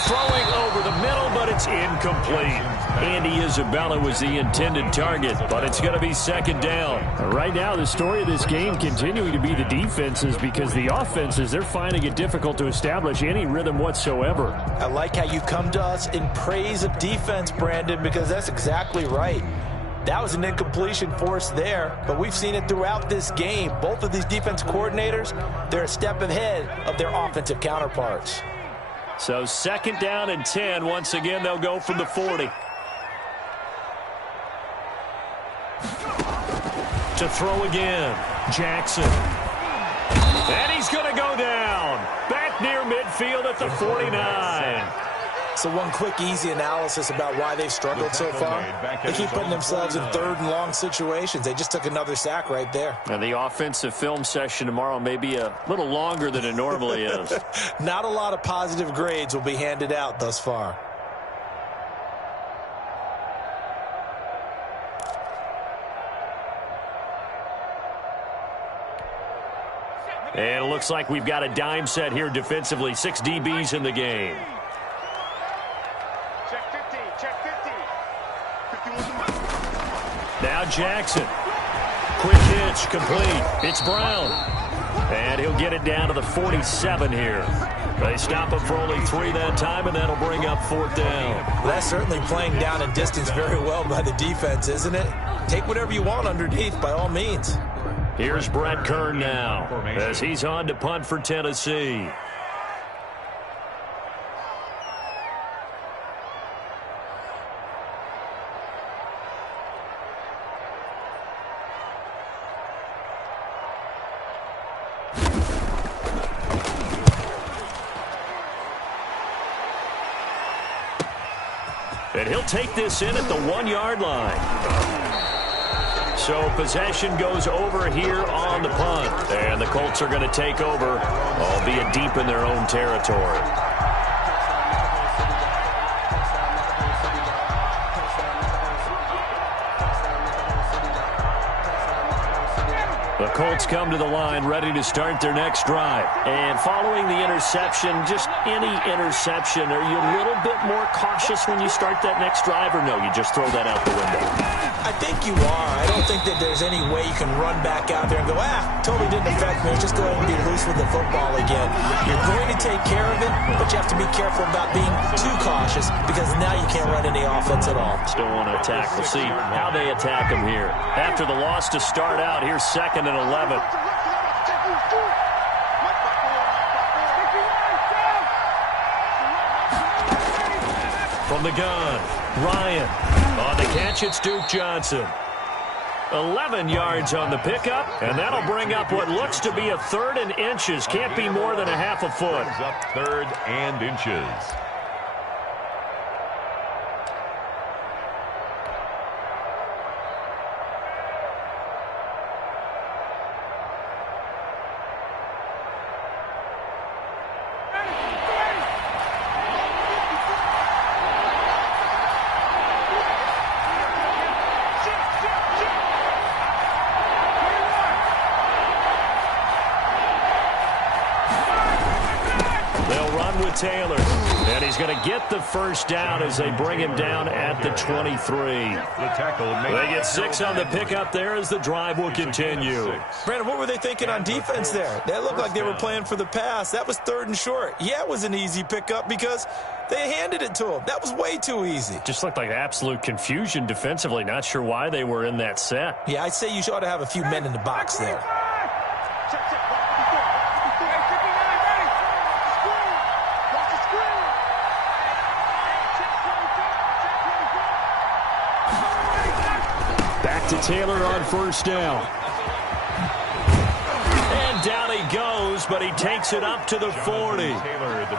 Throwing over the middle, but it's incomplete. Andy Isabella was the intended target, but it's going to be 2nd down. Right now, the story of this game continuing to be the defenses, because the offenses, they're finding it difficult to establish any rhythm whatsoever. I like how you come to us in praise of defense, Brandon, because that's exactly right. That was an incompletion forced there, but we've seen it throughout this game. Both of these defense coordinators, they're a step ahead of their offensive counterparts. So 2nd down and 10. Once again, they'll go from the 40. To throw again, Jackson. And he's going to go down. Back near midfield at the 49. So one quick, easy analysis about why they've struggled so far. They keep putting themselves in 3rd and long situations. They just took another sack right there. And the offensive film session tomorrow may be a little longer than it normally is. Not a lot of positive grades will be handed out thus far. And it looks like we've got a dime set here defensively. 6 DBs in the game. Now Jackson. Quick hitch, complete. It's Brown. And he'll get it down to the 47 here. They stop him for only 3 that time, and that'll bring up 4th down. Well, that's certainly playing down in distance very well by the defense, isn't it? Take whatever you want underneath, by all means. Here's Brett Kern now as he's on to punt for Tennessee. And he'll take this in at the 1-yard line. So possession goes over here on the punt. And the Colts are going to take over, albeit deep in their own territory. The Colts come to the line ready to start their next drive. And following the interception, just any interception, are you a little bit more cautious when you start that next drive, or no, you just throw that out the window? I think you are. I don't think that there's any way you can run back out there and go, totally didn't affect me. Let's just go ahead and be loose with the football again. You're going to take care of it, but you have to be careful about being too cautious, because now you can't run any offense at all. Still want to attack. We'll see how they attack him here. After the loss to start out, here's 2nd and 11. From the gun, Ryan. On the catch, it's Duke Johnson. 11 yards on the pickup, and that'll bring up what looks to be a 3rd and inches. Can't be more than a half a foot. Brings up 3rd and inches. Taylor, and he's going to get the first down as they bring him down at the 23. They get 6 on the pickup there as the drive will continue. Brandon, what were they thinking on defense there? That looked like they were playing for the pass. That was 3rd and short. Yeah, it was an easy pickup because they handed it to him. That was way too easy. Just looked like absolute confusion defensively. Not sure why they were in that set. Yeah, I'd say you ought to have a few men in the box there. To Taylor on first down. And down he goes, but he takes it up to the 40.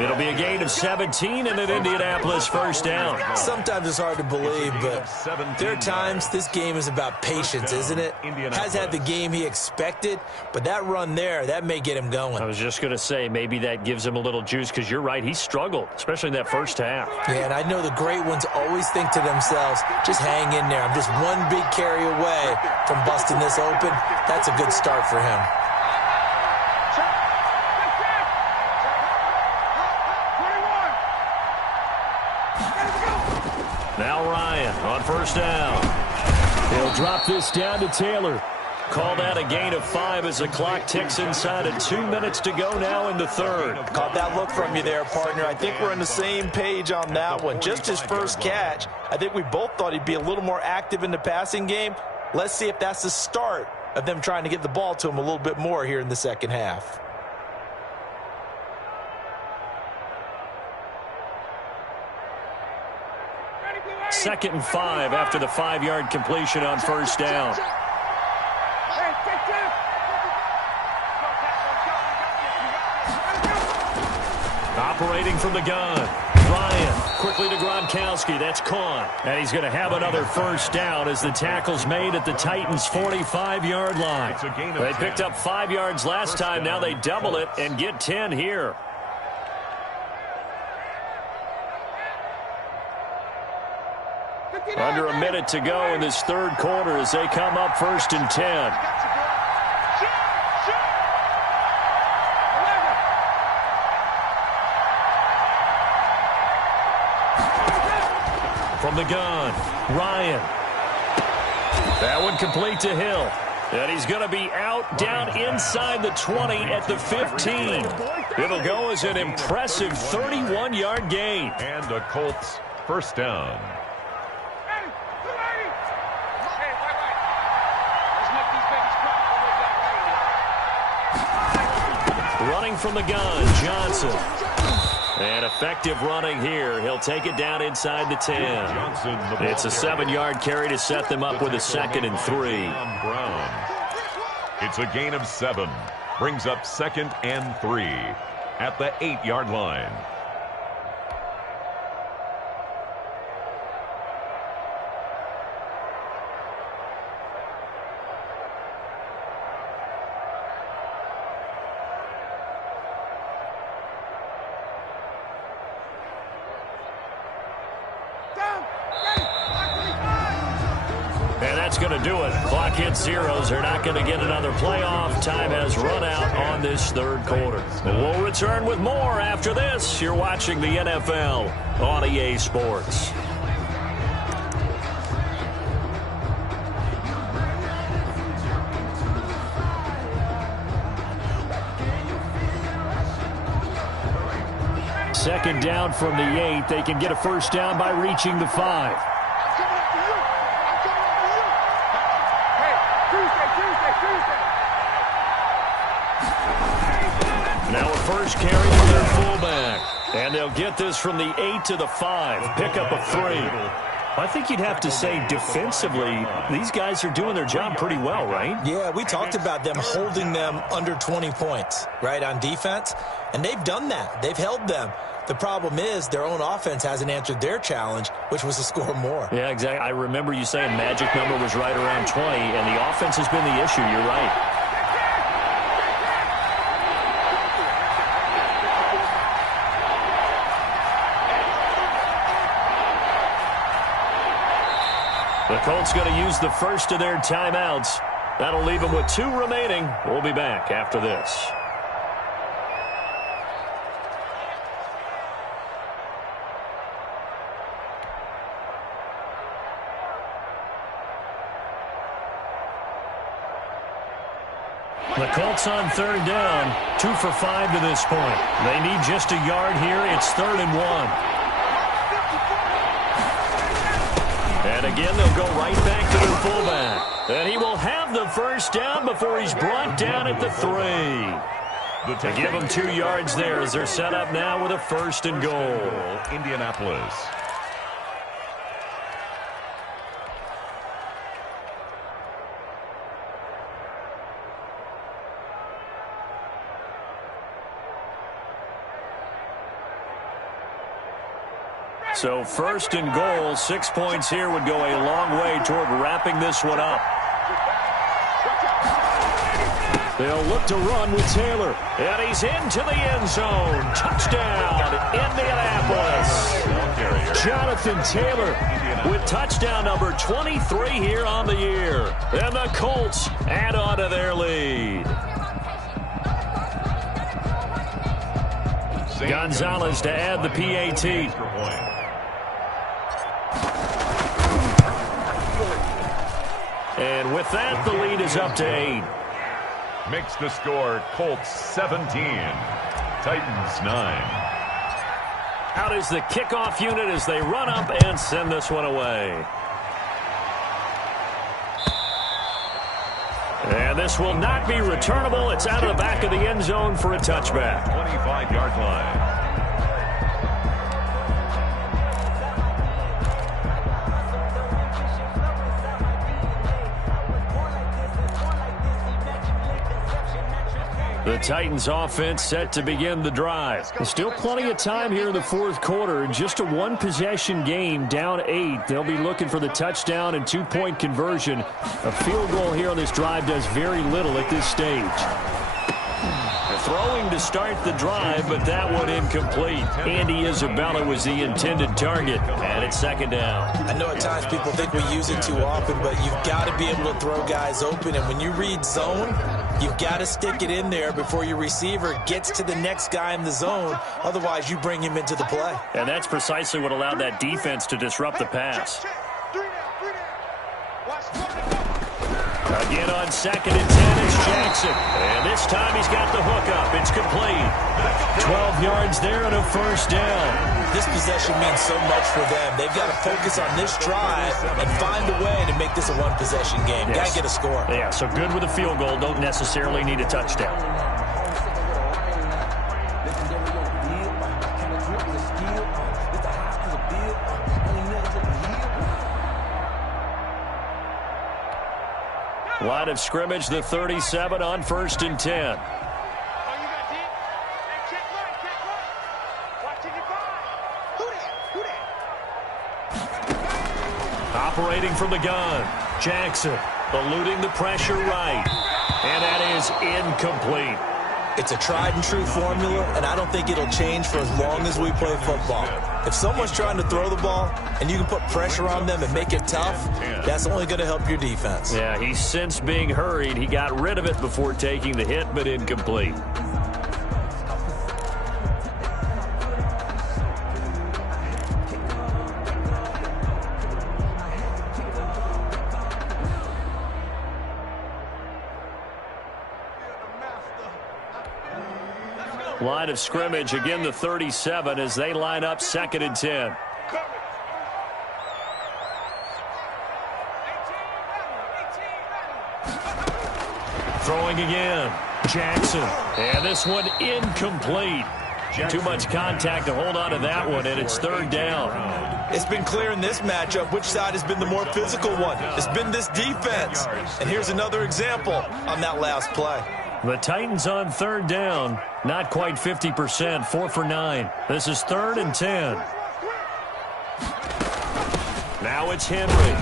It'll be a gain of 17 and an Indianapolis first down. Sometimes it's hard to believe, but there are times this game is about patience, isn't it? Has had the game he expected, but that run there, that may get him going. I was just going to say, maybe that gives him a little juice, because you're right, he struggled, especially in that first half. Yeah, and I know the great ones always think to themselves, just hang in there. I'm just one big carry away from busting this open. That's a good start for him. Now Ryan on first down. He'll drop this down to Taylor. Call that a gain of 5 as the clock ticks inside of 2 minutes to go now in the 3rd. Caught that look from you there, partner. I think we're on the same page on that one. Just his first catch. I think we both thought he'd be a little more active in the passing game. Let's see if that's the start of them trying to get the ball to him a little bit more here in the second half. Second and 5 after the 5-yard completion on first down. Operating from the gun. Ryan quickly to Gronkowski. That's caught. And he's going to have another first down as the tackle's made at the Titans' 45-yard line. They picked up 5 yards last time. Now they double it and get 10 here. Under a minute to go in this 3rd quarter as they come up 1st and 10. From the gun, Ryan. That one complete to Hill. And he's going to be out down inside the 20 at the 15. It'll go as an impressive 31-yard gain. And a Colts first down. Running from the gun, Johnson. And effective running here. He'll take it down inside the 10. It's a 7-yard carry to set them up with a 2nd and 3. It's a gain of 7. Brings up 2nd and 3 at the 8-yard line. Going to do it. Clock hits zeros. They're not going to get another playoff. Time has run out on this 3rd quarter. We'll return with more after this. You're watching the NFL on EA Sports. Second down from the 8. They can get a first down by reaching the 5. Now a first carry for their fullback. And they'll get this from the 8 to the 5. Pickup of 3. I think you'd have to say defensively, these guys are doing their job pretty well, right? Yeah, we talked about them holding them under 20 points, right, on defense. And they've done that. They've held them. The problem is their own offense hasn't answered their challenge, which was to score more. Yeah, exactly. I remember you saying magic number was right around 20, and the offense has been the issue. You're right. The Colts going to use the first of their timeouts. That'll leave them with 2 remaining. We'll be back after this. The Colts on 3rd down, 2 for 5 to this point. They need just a yard here. It's 3rd and 1. And again, they'll go right back to their fullback. And he will have the first down before he's brought down at the 3. To give them 2 yards there as they're set up now with a 1st and goal. Indianapolis. So 1st and goal, 6 points here would go a long way toward wrapping this one up. They'll look to run with Taylor. And he's into the end zone. Touchdown, Indianapolis. Jonathan Taylor with touchdown number 23 here on the year. And the Colts add on to their lead. Gonzalez to add the PAT. And with that, the lead is up to 8. Makes the score Colts 17, Titans 9. Out is the kickoff unit as they run up and send this one away. And this will not be returnable. It's out of the back of the end zone for a touchback. 25-yard line. The Titans offense set to begin the drive. Still plenty of time here in the 4th quarter. Just a 1-possession game, down 8. They'll be looking for the touchdown and 2-point conversion. A field goal here on this drive does very little at this stage. Throwing to start the drive, but that one incomplete. Andy Isabella was the intended target, and it's 2nd down. I know at times people think we use it too often, but you've got to be able to throw guys open. And when you read zone, you've got to stick it in there before your receiver gets to the next guy in the zone. Otherwise, you bring him into the play. And that's precisely what allowed that defense to disrupt the pass. Again on 2nd and 10, it's Jackson. And this time he's got the hook up. It's complete. 12 yards there and a 1st down. This possession means so much for them. They've got to focus on this drive and find a way to make this a 1-possession game. Yes. Got to get a score. Yeah, so good with a field goal. Don't necessarily need a touchdown. Line of scrimmage, the 37 on 1st and 10. Operating from the gun, Jackson eluding the pressure right. And that is incomplete. It's a tried-and-true formula, and I don't think it'll change for as long as we play football. If someone's trying to throw the ball and you can put pressure on them and make it tough, that's only going to help your defense. Yeah, he's since being hurried. He got rid of it before taking the hit, but incomplete. Line of scrimmage, again the 37 as they line up 2nd and 10. Throwing again, Jackson. And this one incomplete. Too much contact to hold on to that one, and it's third down. It's been clear in this matchup which side has been the more physical one. It's been this defense. And here's another example on that last play. The Titans on third down. Not quite 50%, 4 for 9. This is 3rd and 10. Now it's Henry.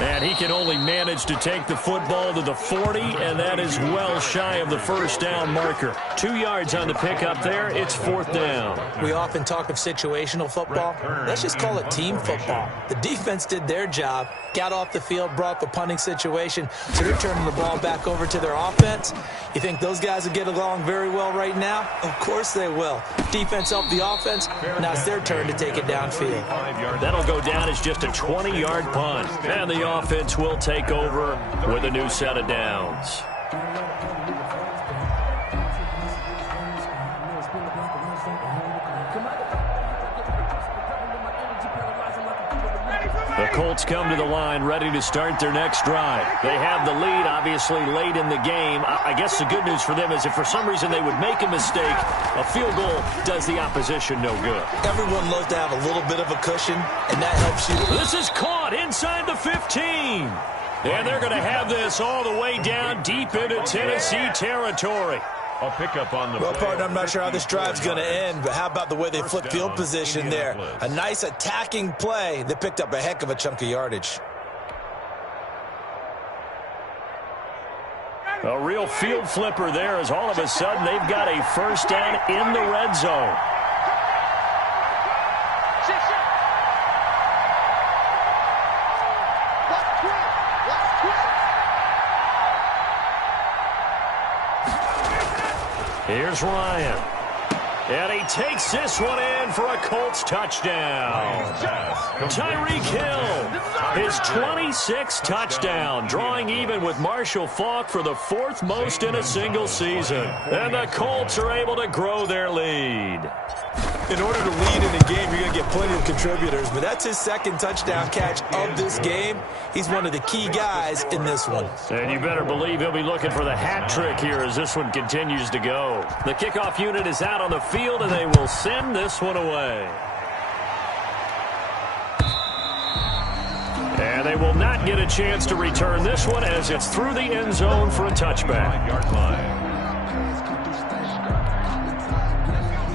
And he can only manage to take the football to the 40, and that is well shy of the first down marker. 2 yards on the pickup there. It's 4th down. We often talk of situational football. Let's just call it team football. The defense did their job, got off the field, brought the punting situation, so they're turning the ball back over to their offense. You think those guys will get along very well right now? Of course they will. Defense helped the offense. Now it's their turn to take it downfield. That'll go down as just a 20-yard punt. And the offense will take over with a new set of downs. The Colts come to the line ready to start their next drive. They have the lead, obviously, late in the game. I guess the good news for them is if for some reason they would make a mistake, a field goal does the opposition no good. Everyone loves to have a little bit of a cushion, and that helps you. This is caught inside the 15. And they're going to have this all the way down deep into Tennessee territory. A pickup on the Well, partner, I'm not sure how this drive's going to end, but how about the way they flip field position there? A nice attacking play. They picked up a heck of a chunk of yardage. A real field flipper there as all of a sudden they've got a first down in the red zone. Here's Ryan. And he takes this one in for a Colts touchdown. Tyreek Hill, his 26th touchdown, drawing even with Marshall Faulk for the 4th most in a single season. And the Colts are able to grow their lead. In order to lead in a game, you're going to get plenty of contributors, but that's his 2nd touchdown catch of this game. He's one of the key guys in this one. And you better believe he'll be looking for the hat trick here as this one continues to go. The kickoff unit is out on the field, and they will send this one away. And they will not get a chance to return this one as it's through the end zone for a touchback. 5-yard line.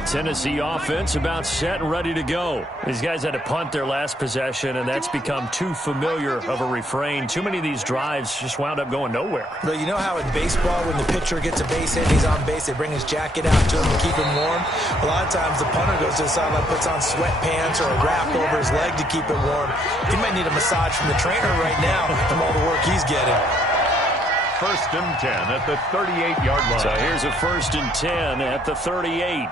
Tennessee offense about set and ready to go. These guys had to punt their last possession, and that's become too familiar of a refrain. Too many of these drives just wound up going nowhere. But you know how in baseball, when the pitcher gets a base hit and he's on base, they bring his jacket out to him to keep him warm? A lot of times the punter goes to the sideline, puts on sweatpants or a wrap over his leg to keep him warm. He might need a massage from the trainer right now from all the work he's getting. 1st and 10 at the 38-yard line. So here's a 1st and 10 at the 38.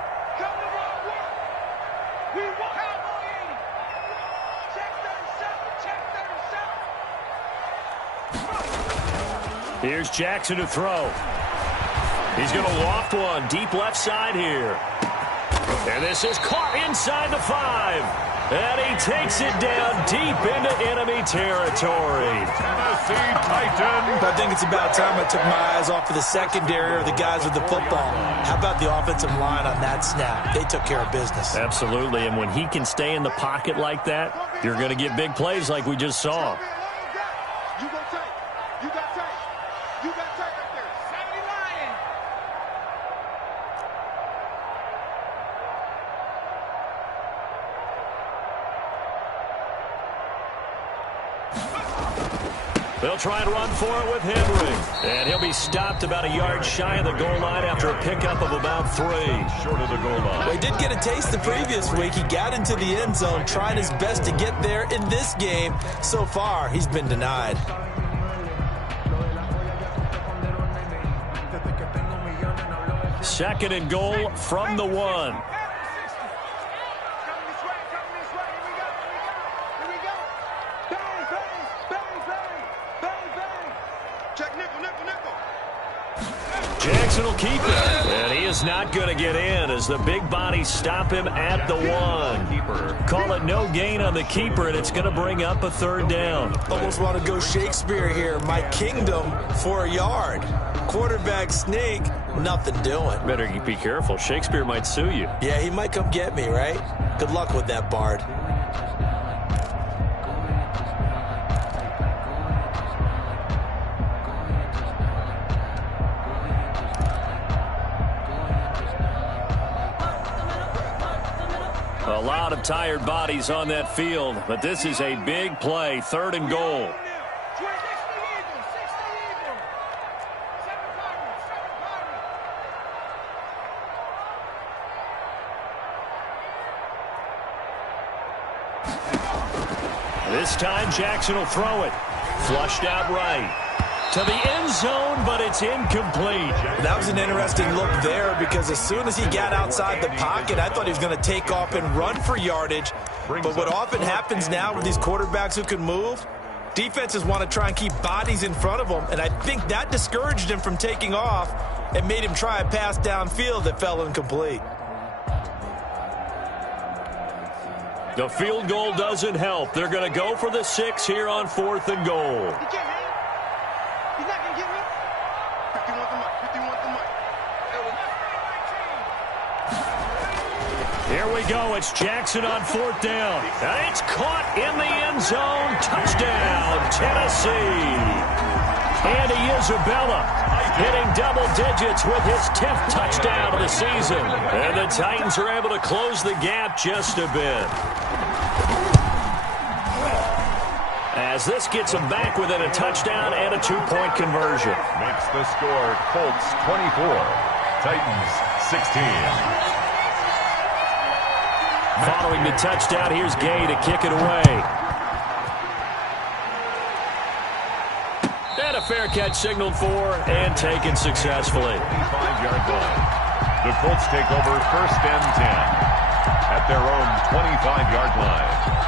Here's Jackson to throw. He's going to loft one deep left side here. And this is caught inside the 5. And he takes it down deep into enemy territory. Tennessee Titans. I think it's about time I took my eyes off of the secondary or the guys with the football. How about the offensive line on that snap? They took care of business. Absolutely, and when he can stay in the pocket like that, you're going to get big plays like we just saw. They'll try and run for it with Henry. And he'll be stopped about a yard shy of the goal line after a pickup of about 3. Short of the goal line. Well, he did get a taste the previous week. He got into the end zone, trying his best to get there in this game. So far, he's been denied. Second and goal from the 1. Jackson will keep it. And he is is not going to get in as the big bodies stop him at the 1. Call it no gain on the keeper, and it's going to bring up a 3rd down. Almost want to go Shakespeare here. My kingdom for a yard. Quarterback sneak, nothing doing. Better be careful. Shakespeare might sue you. Yeah, he might come get me, right? Good luck with that, Bard. A lot of tired bodies on that field, but this is a big play, 3rd and goal. This time Jackson will throw it. Flushed out right. To the end zone, but it's incomplete. That was an interesting look there because as soon as he got outside the pocket, I thought he was going to take off and run for yardage. But what often happens now with these quarterbacks who can move, defenses want to try and keep bodies in front of them, and I think that discouraged him from taking off and made him try a pass downfield that fell incomplete. The field goal doesn't help. They're going to go for the 6 here on 4th and goal. He's not going to get me. 51 to Mike. 51 to Mike. Here we go. It's Jackson on 4th down. And it's caught in the end zone. Touchdown, Tennessee. Andy Isabella hitting double digits with his 10th touchdown of the season. And the Titans are able to close the gap just a bit. As this gets them back within a touchdown and a 2-point conversion. Makes the score Colts 24, Titans 16. Following the touchdown, here's Gay to kick it away. And a fair catch signaled for and taken successfully. 25-yard line. The Colts take over 1st and 10 at their own 25-yard line.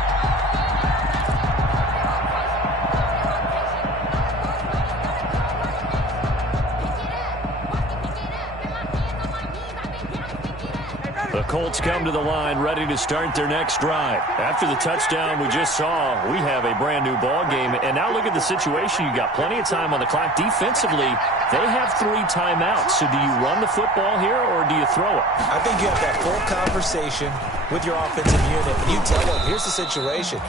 The Colts come to the line ready to start their next drive. After the touchdown we just saw, we have a brand new ball game. And now look at the situation. You got plenty of time on the clock. Defensively, they have 3 timeouts. So do you run the football here or do you throw it? I think you have that full conversation with your offensive unit. And you tell them, here's the situation.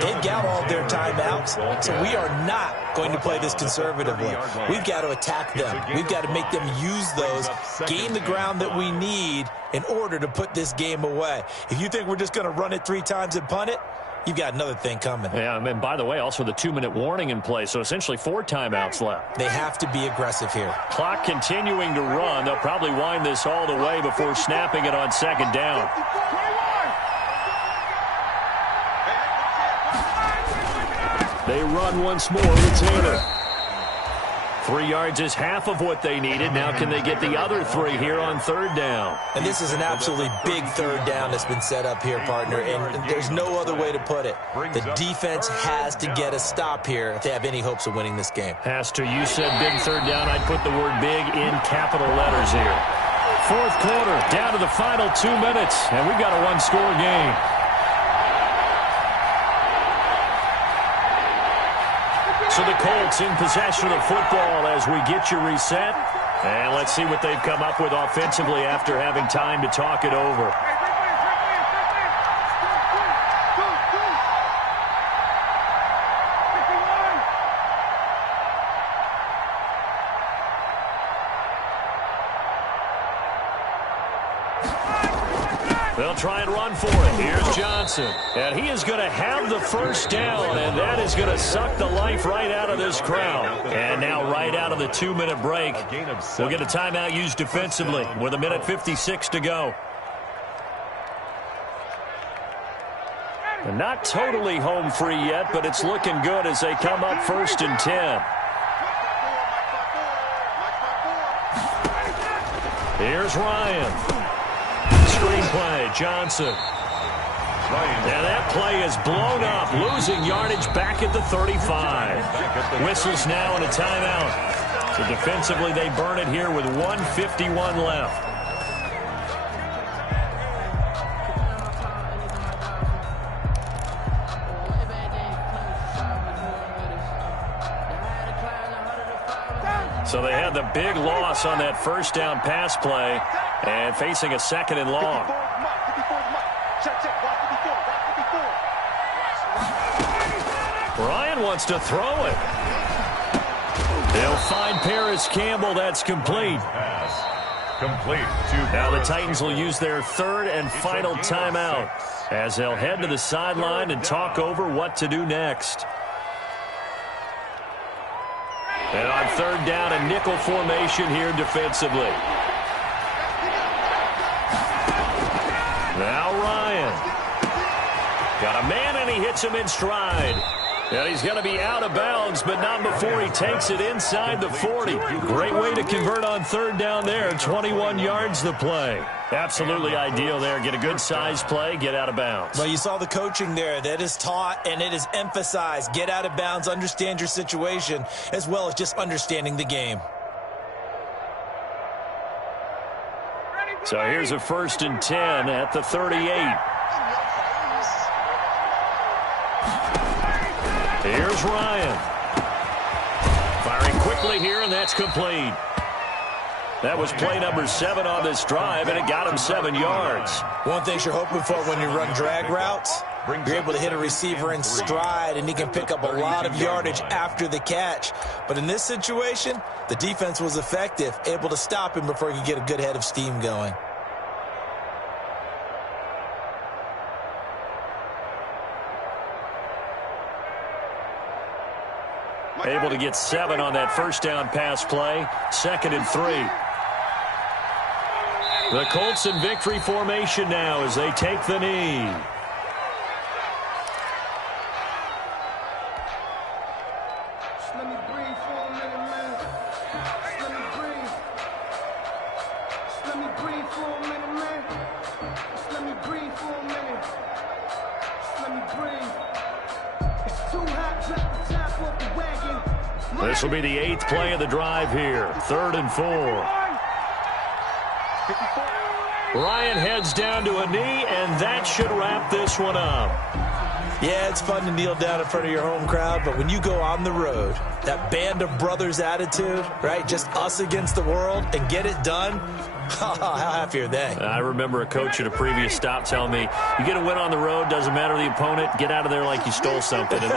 They've got all their timeouts, so we are not going to play this conservatively. We've got to attack them. We've got to make them use those, gain the ground that we need in order to put this game away. If you think we're just going to run it 3 times and punt it, you've got another thing coming. Yeah, and by the way, also the 2-minute warning in play, so essentially 4 timeouts left. They have to be aggressive here. Clock continuing to run. They'll probably wind this all the way before snapping it on 2nd down. They run once more with Taylor. 3 yards is half of what they needed. Now can they get the other 3 here on 3rd down? And this is an absolutely big 3rd down that's been set up here, partner, and there's no other way to put it. The defense has to get a stop here if they have any hopes of winning this game. Has to. You said big 3rd down. I'd put the word big in capital letters here. 4th quarter, down to the final 2 minutes, and we've got a 1-score game. So the Colts in possession of the football as we get you reset. And let's see what they've come up with offensively after having time to talk it over. They'll try and run for it. Here's Johnson. And he is going to have the 1st down, and that is going to suck the life right out of this crowd. And now right out of the 2-minute break, we'll get a timeout used defensively with 1:56 to go. And not totally home free yet, but it's looking good as they come up 1st and 10. Here's Ryan. Screenplay, Johnson. And that play is blown up, losing yardage back at the 35. Whistles now and a timeout. So defensively, they burn it here with 1:51 left. So they had the big loss on that first down pass play and facing a second and long. Ryan wants to throw it. They'll find Paris Campbell. That's complete. Complete. Now the Titans will use their third and final timeout as they'll head to the sideline and talk over what to do next. And on third down, a nickel formation here defensively. Now Ryan. Got a man, and he hits him in stride. And he's going to be out of bounds, but not before he takes it inside the 40. Great way to convert on third down there. 21 yards the play. Absolutely ideal there. Get a good size play, get out of bounds. Well, you saw the coaching there. That is taught and it is emphasized. Get out of bounds, understand your situation, as well as just understanding the game. So here's a 1st and 10 at the 38. Here's Ryan. Firing quickly here, and that's complete. That was play number 7 on this drive, and it got him 7 yards. One thing you're hoping for when you run drag routes, you're able to hit a receiver in stride, and he can pick up a lot of yardage after the catch. But in this situation, the defense was effective, able to stop him before he could get a good head of steam going. Able to get 7 on that first down pass play. 2nd and 3. The Colts in victory formation now as they take the knee. Let me breathe for a minute, man. Let me breathe. Let me breathe for a minute, man. Let me breathe for a minute. Let me breathe. It's too hot to tap off the wagon. This will be the 8th play of the drive here. 3rd and 4. Ryan heads down to a knee, and that should wrap this one up. Yeah, it's fun to kneel down in front of your home crowd, but when you go on the road, that band of brothers attitude, right, just us against the world, and get it done, how happy are they? I remember a coach at a previous stop telling me, you get a win on the road, doesn't matter the opponent, get out of there like you stole something. And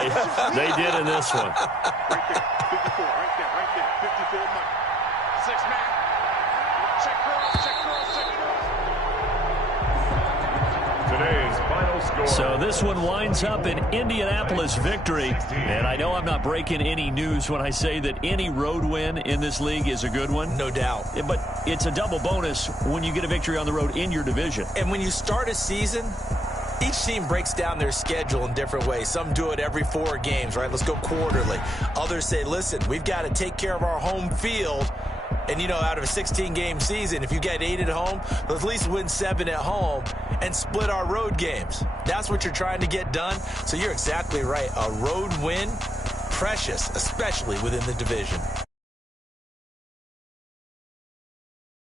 they did in this one. Right there, 54, right there, 54 Mike. 6 man. Check cross, check cross, check cross. Today's final score. So this one winds up in Indianapolis victory. And I know I'm not breaking any news when I say that any road win in this league is a good one. No doubt. But it's a double bonus when you get a victory on the road in your division. And when you start a season, each team breaks down their schedule in different ways. Some do it every 4 games, right? Let's go quarterly. Others say, listen, we've got to take care of our home field. And, you know, out of a 16-game season, if you get 8 at home, let's at least win 7 at home and split our road games. That's what you're trying to get done. So you're exactly right. A road win, precious, especially within the division.